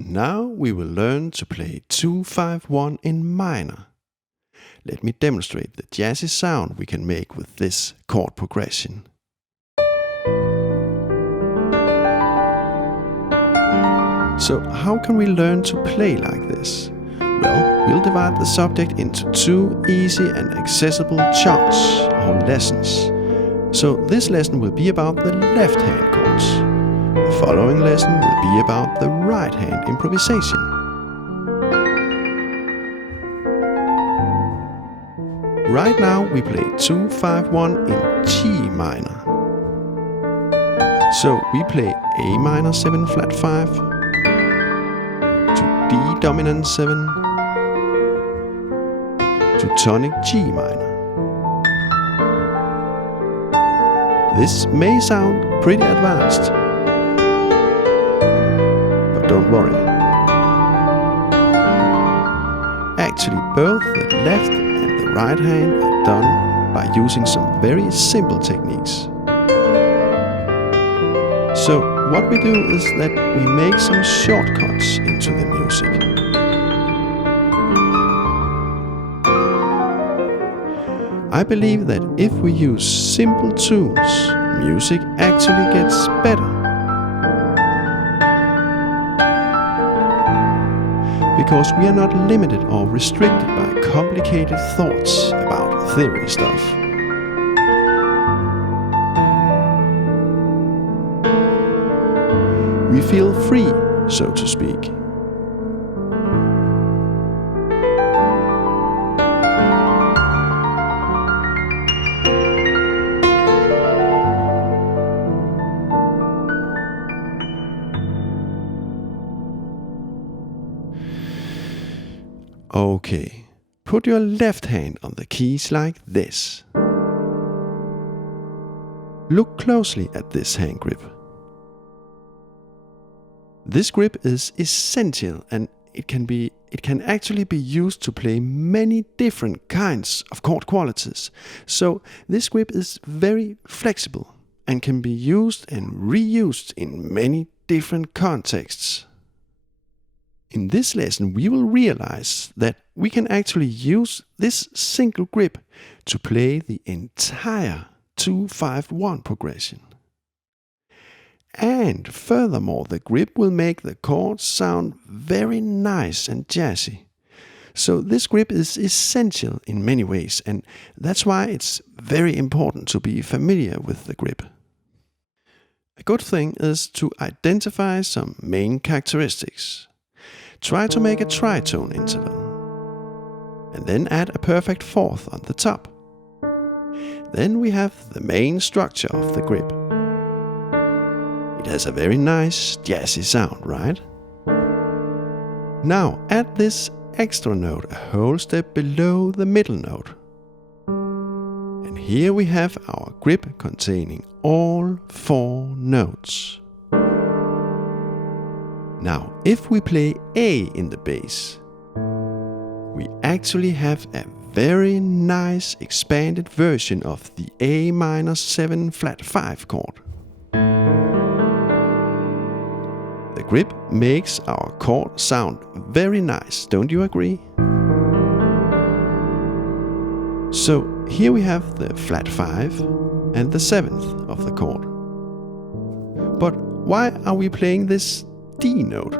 Now we will learn to play 2-5-1 in minor. Let me demonstrate the jazzy sound we can make with this chord progression. So how can we learn to play like this? Well, we'll divide the subject into two easy and accessible chunks or lessons. So this lesson will be about the left hand chords. The following lesson will be about the right hand improvisation. Right now we play 2-5-1 in G minor. So we play A minor 7 flat 5 to D dominant 7 to tonic G minor. This may sound pretty advanced, but don't worry. Actually, both the left and the right hand are done by using some very simple techniques. So what we do is that we make some shortcuts into the music. I believe that if we use simple tunes, music actually gets better. Because we are not limited or restricted by complicated thoughts about theory stuff. We feel free, so to speak. Okay, put your left hand on the keys like this. Look closely at this hand grip. This grip is essential and it can actually be used to play many different kinds of chord qualities. So this grip is very flexible and can be used and reused in many different contexts. In this lesson, we will realize that we can actually use this single grip to play the entire 2-5-1 progression. And furthermore, the grip will make the chords sound very nice and jazzy. So this grip is essential in many ways, and that's why it's very important to be familiar with the grip. A good thing is to identify some main characteristics. Try to make a tritone interval, and then add a perfect fourth on the top. Then we have the main structure of the grip. It has a very nice jazzy sound, right? Now add this extra note a whole step below the middle note. And here we have our grip containing all 4 notes. Now, if we play A in the bass, we actually have a very nice expanded version of the A minor 7 flat 5 chord. The grip makes our chord sound very nice, don't you agree? So here we have the flat 5 and the 7th of the chord. But why are we playing this D note?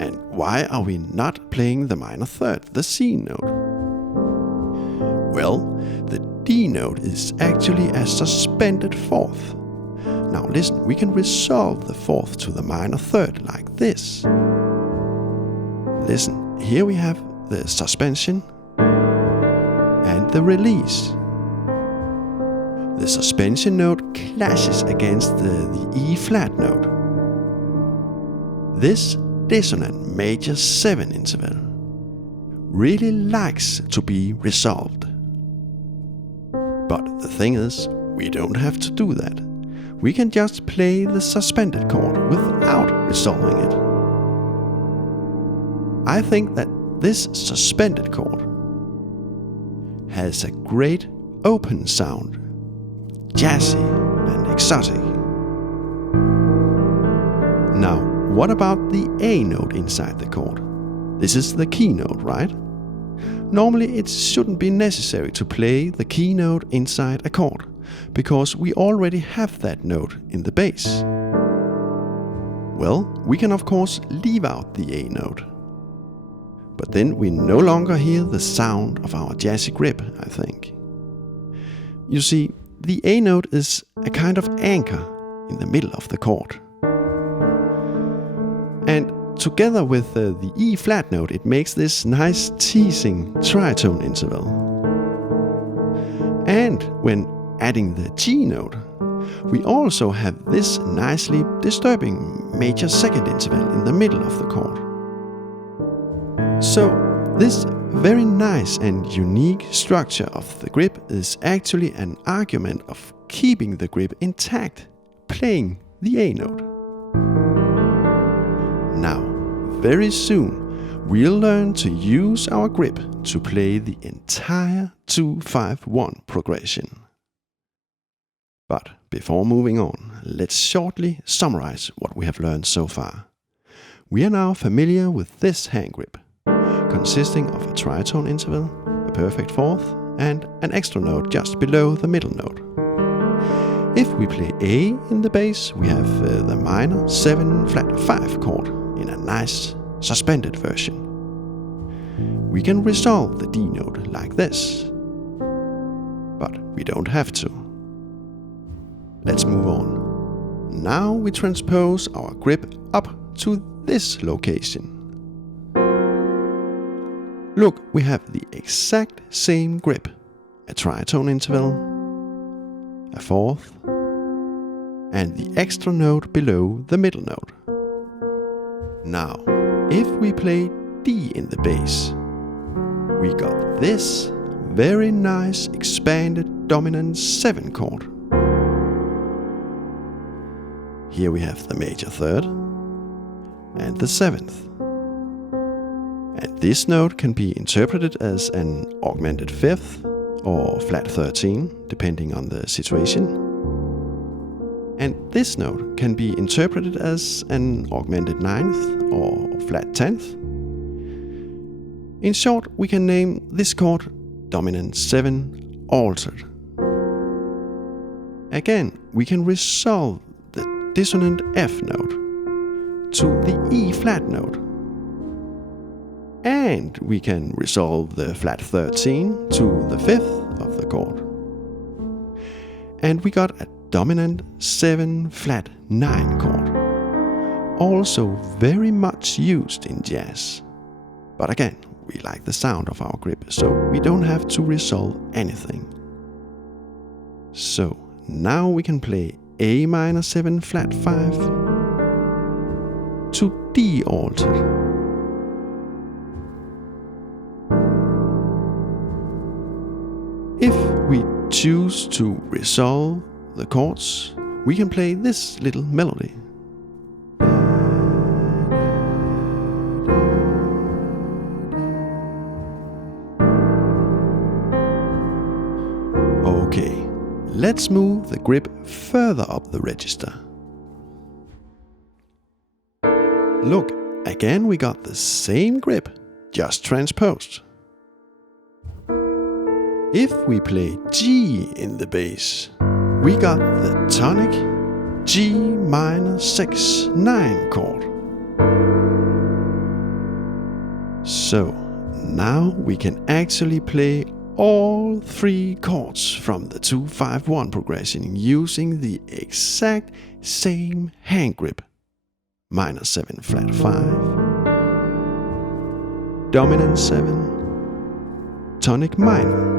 And why are we not playing the minor third, the C note? Well, the D note is actually a suspended fourth. Now listen, we can resolve the fourth to the minor third like this. Listen, here we have the suspension and the release. The suspension note clashes against the E flat note. This dissonant major 7 interval really likes to be resolved. But the thing is, we don't have to do that. We can just play the suspended chord without resolving it. I think that this suspended chord has a great open sound, jazzy and exotic. Now, what about the A note inside the chord? This is the key note, right? Normally it shouldn't be necessary to play the key note inside a chord, because we already have that note in the bass. Well, we can of course leave out the A note. But then we no longer hear the sound of our jazzy grip, I think. You see, the A note is a kind of anchor in the middle of the chord. And together with the E flat note, it makes this nice teasing tritone interval. And when adding the G note, we also have this nicely disturbing major second interval in the middle of the chord. So this very nice and unique structure of the grip is actually an argument of keeping the grip intact, playing the A note. Now, very soon, we'll learn to use our grip to play the entire 2-5-1 progression. But before moving on, let's shortly summarize what we have learned so far. We are now familiar with this hand grip, consisting of a tritone interval, a perfect fourth, and an extra note just below the middle note. If we play A in the bass, we have the minor 7 flat 5 chord in a nice suspended version. We can resolve the D note like this, but we don't have to. Let's move on. Now we transpose our grip up to this location. Look, we have the exact same grip. A tritone interval, a fourth, and the extra note below the middle note. Now, if we play D in the bass, we got this very nice expanded dominant 7 chord. Here we have the major third and the 7th. And this note can be interpreted as an augmented 5th or flat 13, depending on the situation. And this note can be interpreted as an augmented 9th or flat 10th. In short, we can name this chord dominant 7 altered. Again, we can resolve the dissonant F note to the E flat note. And we can resolve the flat 13 to the 5th of the chord. And we got a dominant 7 flat 9 chord, also very much used in jazz. But again, we like the sound of our grip, so we don't have to resolve anything. So now we can play A minor 7 flat 5 to D altered. If we choose to resolve the chords, we can play this little melody. Okay, let's move the grip further up the register. Look, again we got the same grip, just transposed. If we play G in the bass, we got the tonic G minor 6 9 chord. So now we can actually play all 3 chords from the 2-5-1 progression using the exact same hand grip. Minor 7 flat 5, dominant 7, tonic minor,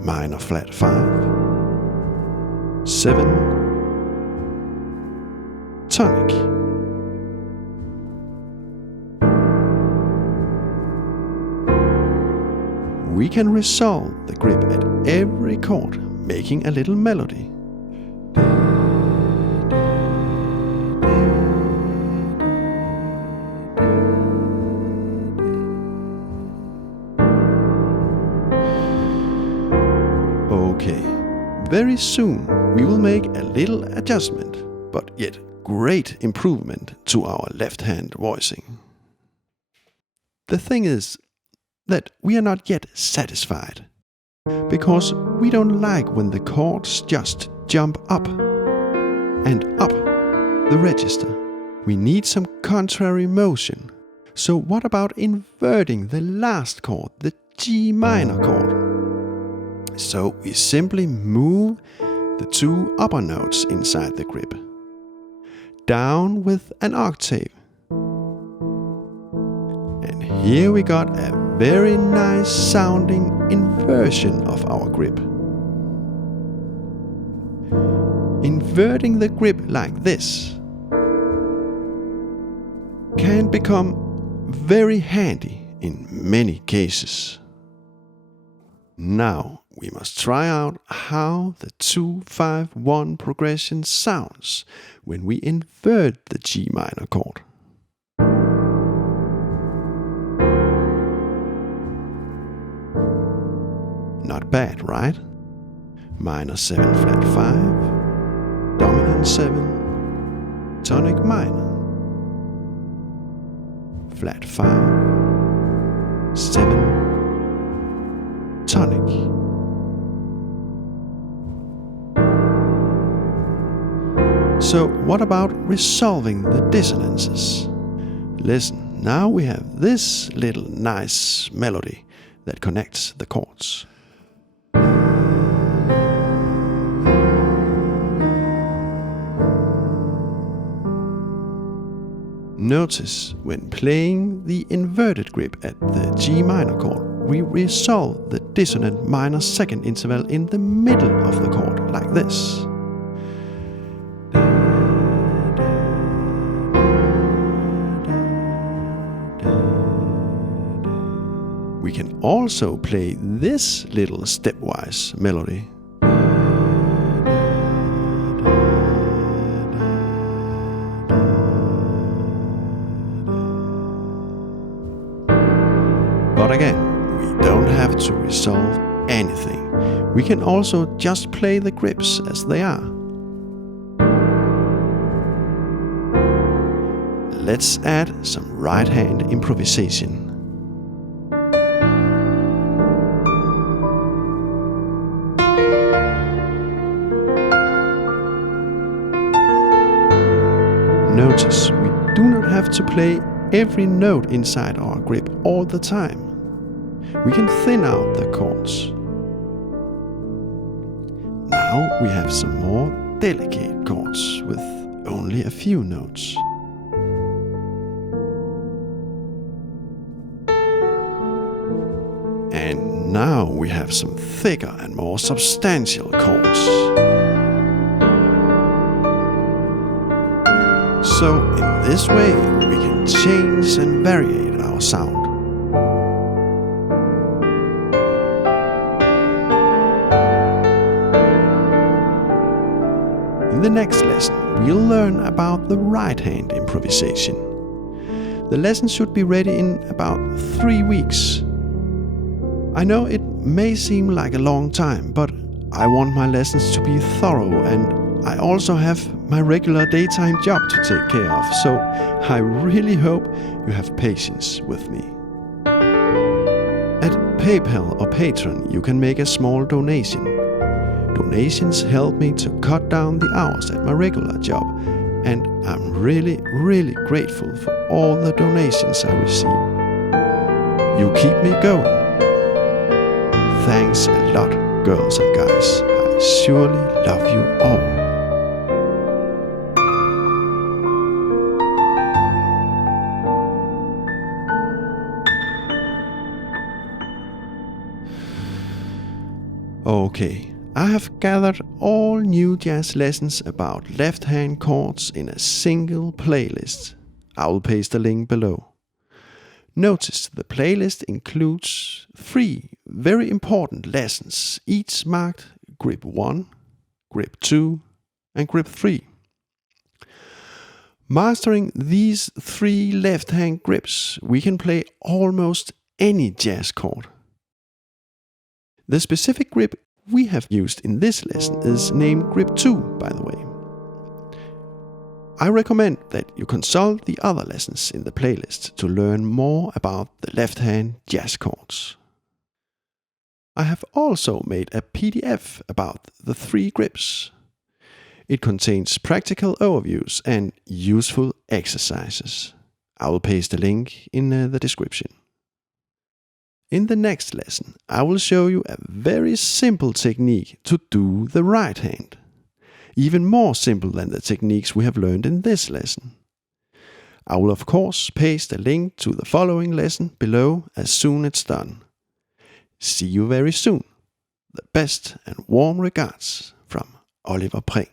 minor flat 5, 7, tonic. We can resolve the grip at every chord, making a little melody. Okay, very soon we will make a little adjustment, but yet great improvement to our left-hand voicing. The thing is that we are not yet satisfied, because we don't like when the chords just jump up and up the register. We need some contrary motion. So what about inverting the last chord, the G minor chord? So we simply move the two upper notes inside the grip down with an octave. And here we got a very nice sounding inversion of our grip. Inverting the grip like this can become very handy in many cases. Now we must try out how the 2-5-1 progression sounds when we invert the G minor chord. Not bad, right? Minor 7 flat 5, dominant 7, tonic minor, flat 5, 7, tonic. So what about resolving the dissonances? Listen, now we have this little nice melody that connects the chords. Notice when playing the inverted grip at the G minor chord, we resolve the dissonant minor second interval in the middle of the chord, like this. We can also play this little stepwise melody. But again, we don't have to resolve anything. We can also just play the grips as they are. Let's add some right-hand improvisation. Notice we do not have to play every note inside our grip all the time. We can thin out the chords. Now we have some more delicate chords with only a few notes. And now we have some thicker and more substantial chords. So in this way we can change and vary our sound. In the next lesson we'll learn about the right-hand improvisation. The lesson should be ready in about 3 weeks. I know it may seem like a long time, but I want my lessons to be thorough, and I also have my regular daytime job to take care of, so I really hope you have patience with me. At PayPal or Patreon you can make a small donation. Donations help me to cut down the hours at my regular job, and I'm really grateful for all the donations I receive. You keep me going. Thanks a lot, girls and guys. I surely love you all. Okay, I have gathered all new jazz lessons about left-hand chords in a single playlist. I will paste a link below. Notice the playlist includes 3 very important lessons, each marked grip 1, grip 2, and grip 3. Mastering these 3 left-hand grips, we can play almost any jazz chord. The specific grip we have used in this lesson is named grip 2, by the way. I recommend that you consult the other lessons in the playlist to learn more about the left-hand jazz chords. I have also made a PDF about the 3 grips. It contains practical overviews and useful exercises. I will paste a link in the description. In the next lesson, I will show you a very simple technique to do the right hand. Even more simple than the techniques we have learned in this lesson. I will of course paste a link to the following lesson below as soon as it's done. See you very soon. The best and warm regards from Oliver Prehn.